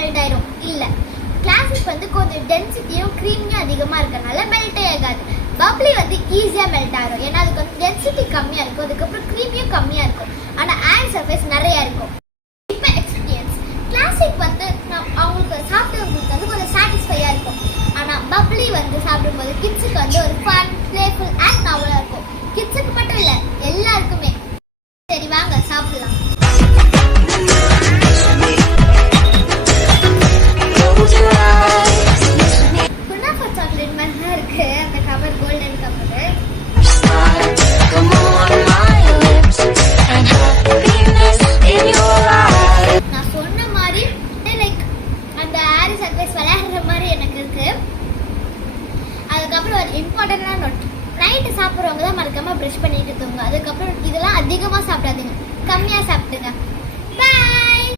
Melt ஆயிடும். இல்ல, classic வந்து கொஞ்சம் டென்சிட்டியும் க்ரீமியும் அதிகமா இருக்கறனால மெல்ட்டே ஆகாது. பப்ளி வந்து ஈஸியா மெல்ட் ஆகும். ஏன்னா அதுக்கு வந்து டென்சிட்டி கம்மியா இருக்கும், அதுக்கப்புறம் க்ரீமியும் கம்மியா இருக்கும். ஆனா ஏர் சர்ஃபேஸ் நிறைய இருக்கும். இப்போ எக்ஸ்பீரியன்ஸ் கிளாசிக் வந்து அவங்களுக்கு சாப்பிட்டவங்களுக்கு வந்து கொஞ்சம் சாட்டிஸ்ஃபையா இருக்கும். ஆனா பப்ளி வந்து சாப்பிடும்போது கிட்ஸுக்கு வந்து ஒரு ஃபன், பிளேஃபுல் அண்ட் நாவலா இருக்கும். கிட்ஸுக்கு மட்டும் இல்ல, எல்லாருக்குமே. சரி வாங்க சாப்பிடலாம். குனாஃபா சாக்லேட் மாதிரி தான் இருக்கு அந்த கவர், கோல்டன் கவர். நான் சொன்ன மாதிரி லைக் அந்த ஏர் சர்ஃபேஸ் விளையாடுற மாதிரி எனக்கு இருக்கு. அதுக்கப்புறம் ஒரு இம்பார்ட்டன்டான நோட், நைட்டு சாப்பிட்றவங்க தான் மறக்காம ப்ரஷ் பண்ணிட்டு தூங்க. அதுக்கப்புறம் இதெல்லாம் அதிகமாக சாப்பிடாதீங்க, கம்மியாக சாப்பிடுங்க.